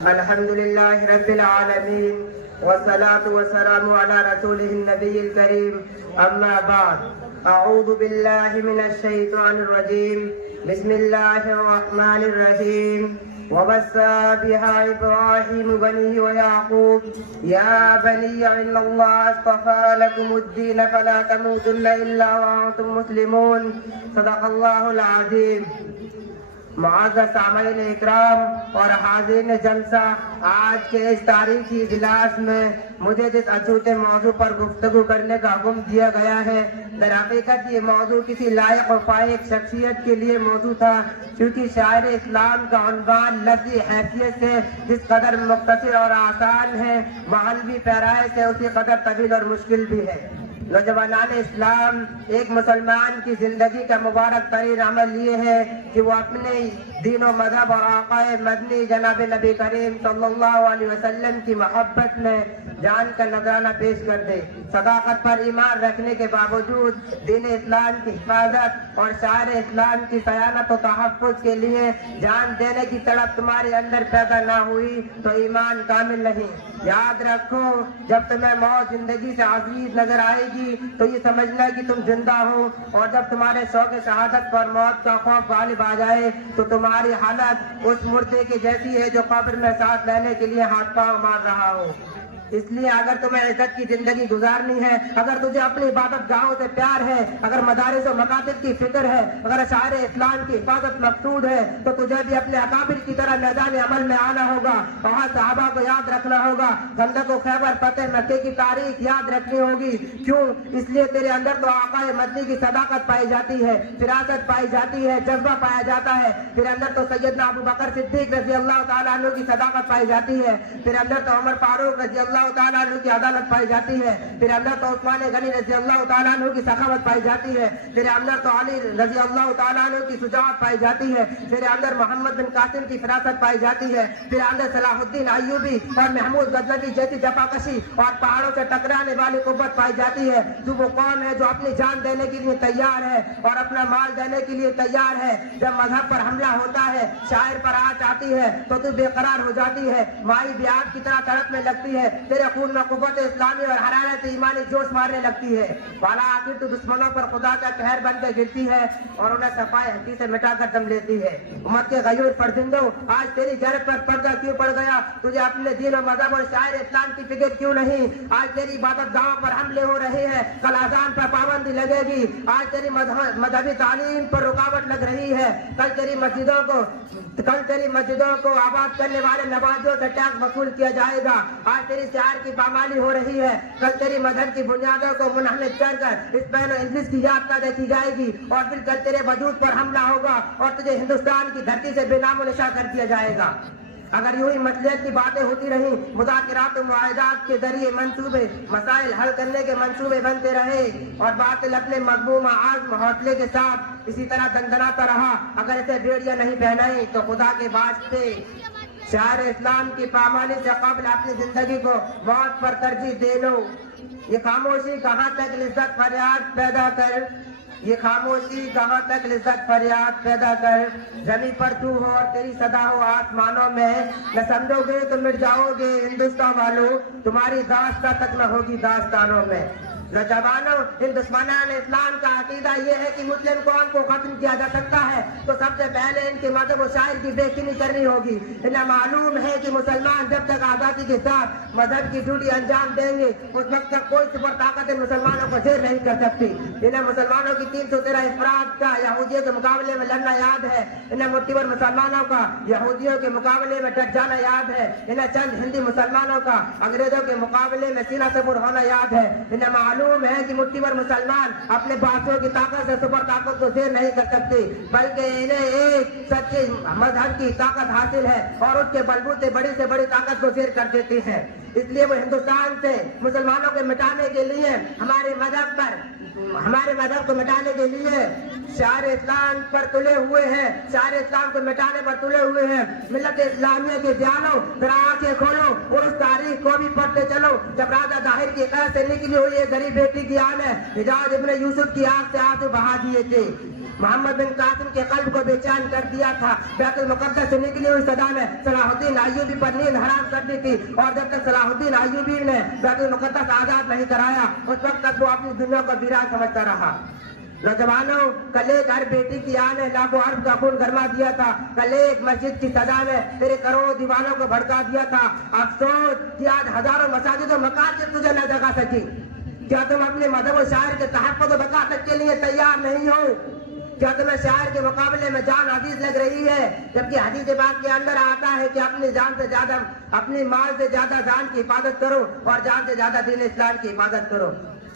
الحمد لله رب العالمين والصلاة والسلام على رسوله النبي الكريم أما بعد أعوذ بالله من الشيطان الرجيم بسم الله الرحمن الرحيم ووصى بها إبراهيم بنيه ويعقوب يا بني إن الله اصطفى لكم الدين فلا تموتن إلا وأنتم مسلمون صدق الله العظيم. معزز سامعین اکرام اور حاضرین جلسہ، آج کے اس تاریخی اجلاس میں مجھے جس اچھوتے موضوع پر گفتگو کرنے کا حکم دیا گیا ہے، در حقیقت یہ موضوع کسی لائق و فائق شخصیت کے لیے موضوع تھا، کیونکہ شاعر اسلام کا عنوان لفظی حیثیت سے جس قدر مختصر اور آسان ہے، معنوی پیرائے سے اسی قدر طویل اور مشکل بھی ہے. نوجوانان اسلام، ایک مسلمان کی زندگی کا مبارک ترین عمل یہ ہے کہ وہ اپنے دین و مذہب اور آقا مدنی جناب نبی کریم صلی اللہ علیہ وسلم کی محبت میں جان کا نذرانہ پیش کر دے. صداقت پر ایمان رکھنے کے باوجود دین اسلام کی حفاظت اور شعائر اسلام کی صیانت و تحفظ کے لیے جان دینے کی تڑپ تمہارے اندر پیدا نہ ہوئی تو ایمان کامل نہیں. یاد رکھو، جب تمہیں موت زندگی سے عزیز نظر آئے گی تو یہ سمجھنا کہ تم زندہ ہو، اور جب تمہارے شوق شہادت پر موت کا خوف غالب آ جائے تو تمہاری حالت اس مردے کی جیسی ہے جو قبر میں سانس لینے کے لیے ہاتھ پاؤں مار رہا ہو. اس لیے اگر تمہیں عزت کی زندگی گزارنی ہے، اگر تجھے اپنی عبادت گاہوں سے پیار ہے، اگر مدارس و مکاتب کی فکر ہے، اگر شعائر اسلام کی حفاظت مقصود ہے، تو تجھے بھی اپنے اکابر کی طرح میدان عمل میں آنا ہوگا. وہاں صحابہ کو یاد رکھنا ہوگا، خندق و خیبر، فتح مکے کی تاریخ یاد رکھنی ہوگی. کیوں؟ اس لیے تیرے اندر تو آقا مدنی کی صداقت پائی جاتی ہے، فراست پائی جاتی ہے، جذبہ پایا جاتا ہے. تیرے اندر تو سیدنا ابو بکر صدیق رضی اللہ تعالیٰ عنہ کی صداقت پائی جاتی ہے. تیرے اندر تو عمر فاروق رضی اللہ تعالیٰ عنہ کی عدالت پائی جاتی ہے. تیرے اندر تو عثمان غنی رضی اللہ تعالیٰ عنہ کی سخاوت پائی جاتی ہے. تیرے اندر تو علی رضی اللہ تعالیٰ عنہ کی شجاعت پائی جاتی ہے. تیرے اندر محمد بن قاسم کی فراست پائی جاتی ہے. تیرے اندر صلاح الدین ایوبی اور محمود غزنوی جیسی جفاکشی اور پہاڑوں سے ٹکرانے والی قوت پائی جاتی ہے. جو وہ قوم ہے جو اپنی جان دینے کے لیے تیار ہے اور اپنا مال دینے کے لیے تیار ہے. جب مذہب پر حملہ ہوتا ہے، شاعر پر آنچ آتی ہے تو تو بے قرار ہو جاتی ہے، مائی بیاب کی طرح تڑپنے لگتی ہے. تیرے خون میں قوت اسلامی اور حرارت ایمانی جوش مارنے لگتی ہے. والا آخر تو دشمنوں پر خدا کا قہر بن کے گرتی ہے اور انہیں صفائے ہستی سے مٹا کر دم لیتی ہے. امت کے غیور فرزندوں، آج تیری غیرت پر پردہ کیوں پڑ گیا؟ تجھے اپنے دین و مذہب اور شاعر اسلام کی فکر کیوں نہیں؟ آج تیری عبادت گاہوں پر حملے ہو رہے ہیں، کل اذان پر پابندی لگے گی. آج تیری مذہبی تعلیم پر رکاوٹ لگ رہی ہے. کل تیری مسجدوں کو آباد کرنے والے نمازیوں سے ٹیکس وصول کیا جائے گا. آج تیری شعائر کی پامالی ہو رہی ہے، کل تیری مذہب کی بنیادوں کو منحمد کر کر اسپین و انگلش کی یافتہ دیکھی جائے گی، اور پھر کل تیرے وجود پر حملہ ہوگا اور تجھے ہندوستان کی دھرتی سے بے نام و نشان کر دیا جائے گا. اگر یوں ہی مصلحت کی باتیں ہوتی رہیں، مذاکرات و معاہدات کے ذریعے منصوبے مسائل حل کرنے کے منصوبے بنتے رہے اور باطل اپنے مضموم عزم حوصلے کے ساتھ اسی طرح دندناتا رہا، اگر اسے بیڑیاں نہیں پہنائی تو خدا کے واسطے شاعر اسلام کی پامالی سے قبل اپنی زندگی کو موت پر ترجیح دے لو. یہ خاموشی کہاں تک لذت فریاد پیدا کر، یہ خاموشی کہاں تک لذت فریاد پیدا کر. زمین پر تو ہو اور تیری صدا ہو آسمانوں میں، نہ سمجھو گے تو مٹ جاؤ گے ہندوستان والوں، تمہاری داستان تک نہ ہوگی داستانوں میں. نوجوانوں، ان دشمنان اسلام کا عقیدہ یہ ہے کہ مسلم قوم کو ختم کیا جا سکتا ہے تو سب سے پہلے ان کے مذہب و شاعر کی بے چینی کرنی ہوگی. انہیں معلوم ہے کہ مسلمان جب تک آزادی کے ساتھ مذہب کی ڈیوٹی انجام دیں گے اس وقت تک کوئی سپر طاقت مسلمانوں کو زیر نہیں کر سکتی. انہیں مسلمانوں کی 313 افراد کا یہودیوں کے مقابلے میں لڑنا یاد ہے. انہیں مٹیور مسلمانوں کا یہودیوں کے مقابلے میں ڈٹ جانا یاد ہے. انہیں چند ہندی مسلمانوں کا انگریزوں کے مقابلے میں سینہ صبر ہونا یاد ہے. انہیں معلوم ہے کہ مٹھی بھر مسلمان اپنے بادشاہوں کی طاقت سے سپر طاقت کو زیر نہیں کر سکتے، بلکہ انہیں ایک سچے مذہب کی طاقت حاصل ہے اور اس کے بلبوتے بڑی سے بڑی طاقت کو زیر کر دیتے ہیں. اس لیے وہ ہندوستان سے مسلمانوں کو مٹانے کے لیے ہمارے مذہب کو مٹانے کے لیے شعائر اسلام پر تلے ہوئے ہیں، شعائر اسلام کو مٹانے پر تلے ہوئے ہیں. ملت اسلامیہ کے جانو، ذرا آنکھیں کھولو اور اس تاریخ کو بھی پڑھتے چلو جب راجہ ظاہر کی قید سے نکلی ہوئی ایک غریب بیٹی کی آن ہے حجاج ابن یوسف کی آنکھ سے آنسو بہا دیے تھے. محمد بن قاسم کے قلب کو بے چین کر دیا تھا. بیت المقدس سے نکلی ہوئی صدا نے صلاح الدین ایوبی پر نیند حرام کر دی تھی, اور جب تک صلاح الدین ایوبی نے بیت المقدس آزاد نہیں کرایا اس وقت تک وہ اپنی دنیا کو ویران سمجھتا رہا. نوجوانوں, کل ایک ہر بیٹی کی آن نے لاکھوں عرب کا خون گرما دیا تھا. کل ایک مسجد کی صدا نے تیرے کروڑوں دیوانوں کو بھڑکا دیا تھا. افسوس کہ آج ہزاروں مساجد و مساجد تجھے نہ جگا سکی. کیا تم اپنے مذہب و شاعر کے تحفظ و بقاء کے لیے تیار نہیں ہو؟ کیا تمہیں شاعر کے مقابلے میں جان عزیز لگ رہی ہے, جبکہ حدیث پاک کے اندر آتا ہے کہ اپنی جان سے زیادہ, اپنی مال سے زیادہ جان کی حفاظت کرو اور جان سے زیادہ دین اسلام کی حفاظت کرو.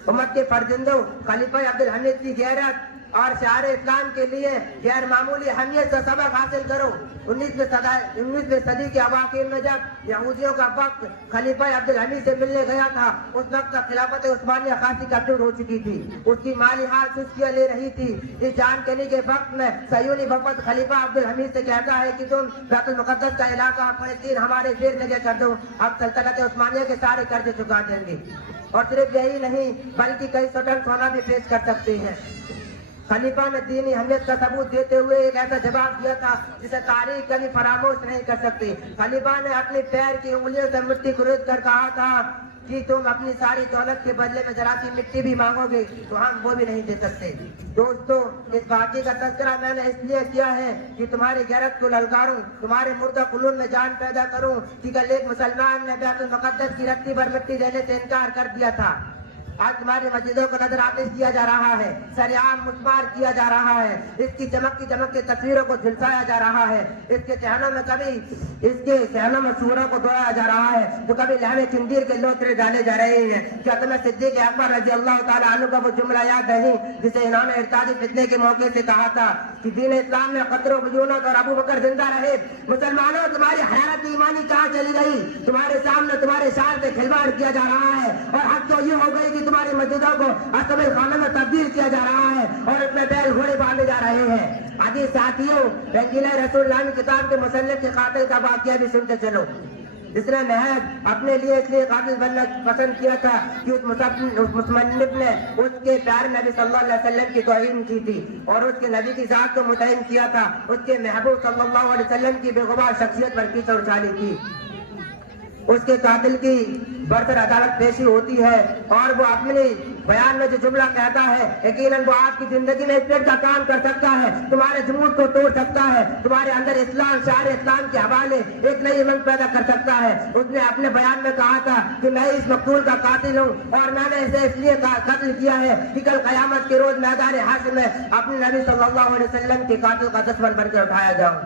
امت کے فرزندوں, خلیفہ عبدالحمید کی غیرت اور شاعر اسلام کے لیے غیر معمولی اہمیت سے سبق حاصل کرو. 19ویں صدی کے اواخر میں جب یہودیوں کا وقت خلیفہ عبدالحمید سے ملنے گیا تھا, اس وقت تک خلافت عثمانیہ خاصی کمزور ہو چکی تھی. اس کی مالی حال سستیاں لے رہی تھی. اس جان کنی کے وقت میں صہیونی وفد خلیفہ عبدالحمید سے کہتا ہے کہ تم بیت المقدس کا علاقہ فلسطین ہمارے زیر نگہ کر دو, اب سلطنت عثمانیہ کے سارے قرض چکا دیں گے. اور صرف یہی نہیں بلکہ کئی سو ٹن سونا بھی پیش کر سکتے ہیں. خلیفہ نے دینی اہمیت کا ثبوت دیتے ہوئے ایک ایسا جواب دیا تھا جسے تاریخ کبھی فراموش نہیں کر سکتی. خلیفہ نے اپنی پیر کی انگلیوں سے مٹی خرید کر کہا تھا کہ تم اپنی ساری دولت کے بدلے میں ذرا سی مٹی بھی مانگو گے تو ہم وہ بھی نہیں دے سکتے. دوستو, اس واقعے کا تذکرہ میں نے اس لیے کیا ہے کہ تمہاری غیرت کو للکاروں, تمہارے مردہ قلوب میں جان پیدا کروں کہ کل ایک مسلمان نے بیت المقدس کی رتی بھر مٹی دینے سے انکار کر دیا تھا. آج تمہاری مسجدوں کو نظر آتش کیا جا رہا ہے, سرعام مسمار کیا جا رہا ہے, اس کی چمک کی تصویروں کو جھلسایا جا رہا ہے, اس کے صحنوں میں سوروں کو دوڑایا جا رہا ہے, تو کبھی لہنے خنزیر کے لوترے ڈالے جا رہے ہیں. کیا تمہیں صدیق اکبر رضی اللہ تعالیٰ عنہ کا وہ جملہ یاد نہیں جسے انہوں نے ارتداد فتنے کے موقع سے کہا تھا کہ دین اسلام میں قطر و بجونت اور ابو بکر زندہ رہے. مسلمانوں, تمہاری حیرت ایمانی کہاں چلی گئی؟ تمہارے سامنے تمہارے شان سے کھلواڑ کیا جا رہا ہے, اور حق تو یہ ہو گئی کہ تمہاری مسجدوں کو استقبال خانوں میں تبدیل کیا جا رہا ہے اور اس میں بیل گھوڑے باندھے جا رہے ہیں. عزیز ساتھیوں, رنگیلہ رسول اللہ کتاب کے مصنف کے قاتل کا واقعہ بھی سنتے چلو, جس نے محض اپنے لیے اس لیے قاتل بننا پسند کیا تھا کہ اس مصنف نے اس کے پیارے نبی صلی اللہ علیہ وسلم کی توہین کی تھی اور اس کے نبی کی ذات کو متعین کیا تھا, اس کے محبوب صلی اللہ علیہ وسلم کی بے غبار شخصیت پر کیچڑ اچھالی تھی. اس کے قاتل کی برتر عدالت پیشی ہوتی ہے اور وہ اپنے بیان میں جو جملہ کہتا ہے, یقیناً وہ آپ کی زندگی میں اسپرٹ کا کام کر سکتا ہے, تمہارے جمود کو توڑ سکتا ہے, تمہارے اندر اسلام, شعار اسلام کے حوالے ایک نئی امنگ پیدا کر سکتا ہے. اس نے اپنے بیان میں کہا تھا کہ میں اس مقتول کا قاتل ہوں اور میں نے اسے اس لیے قتل کیا ہے کہ کل قیامت کے روز میدان حشر میں اپنے نبی صلی اللہ علیہ وسلم کے قاتل کا دشمن بن کے اٹھایا جاؤں.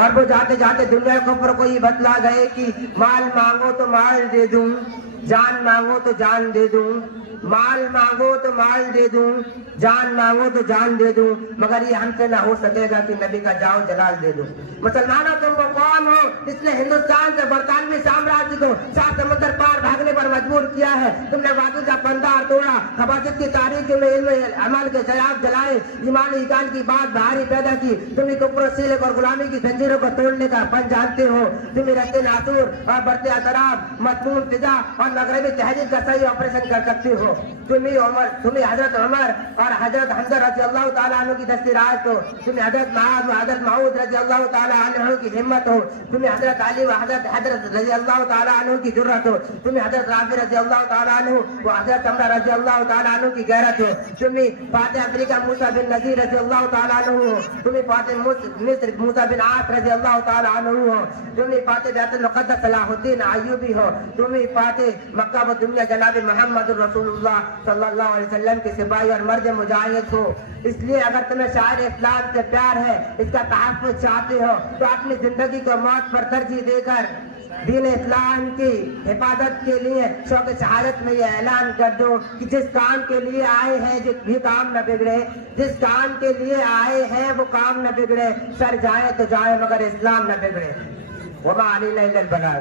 اور وہ جاتے جاتے دنیا کے اوپر کوئی بتلا گئے کہ مال مانگو تو مال دے دوں, جان مانگو تو جان دے دوں, مال مانگو تو مال دے دوں, جان مانگو تو جان دے دوں, مگر یہ ہم سے نہ ہو سکے گا کہ نبی کا جاؤ جلال دے دوں. مسلمانوں, تم وہ قوم ہو جس نے ہندوستان سے برطانوی سامراجیہ کو 7 سمندر پار بھاگنے پر مجبور کیا ہے. تم نے وادی کا پندار توڑا, حفاظت کی تاریخ میں علم عمل کے چراغ جلائے, ایمانی ایقان کی بات بہاری پیدا کی. تم کفر و سلک اور غلامی کی زنجیروں کو توڑنے کا فن جانتے ہو. تم رت ناصور اور برت اعتراف, مضمون فضا اور مغربی تحریک کا صحیح آپریشن کر سکتے ہو. تمہیں حضرت عمر اور حضرت حمزہ رضی اللہ تعالیٰ عنہ کی دستی رات ہو, تمہیں حضرت معاذ و حضرت معود رضی اللہ تعالیٰ عنہ کی ہمت ہو, تمہیں حضرت علی و حضرت رضی اللہ تعالیٰ عنہ کی جرت ہو, تمہیں حضرت رافع رضی اللہ تعالیٰ عنہ و حضرت عمر رضی اللہ تعالیٰ عنہ کی غیرت ہو, تمہیں فاتح افریقہ موسیٰ بن نذیر رضی اللہ تعالیٰ عنہ ہو, تمہیں فاتح مصر موسیٰ بن عاص رضی اللہ تعالیٰ عنہ ہو, تمہیں فاتح بیت المقدس صلاح الدین ایوبی ہو, تمہیں فاتح مکہ و دنیا جناب محمد رسول اللہ صلی اللہ علیہ وسلم کے سپاہی اور مرد مجاہد ہو. اس لیے اگر تمہیں شاعر اسلام سے پیار ہے, اس کا تحفظ چاہتے ہو, تو اپنی زندگی کو موت پر ترجیح دے کر دین اسلام کی حفاظت کے لیے شوق شہادت میں یہ اعلان کر دو کہ جس کام کے لیے آئے ہیں یہ کام نہ بگڑے, جس کام کے لیے آئے ہیں وہ کام نہ بگڑے, سر جائے تو جائے مگر اسلام نہ بگڑے. وما علینا الا البلاغ.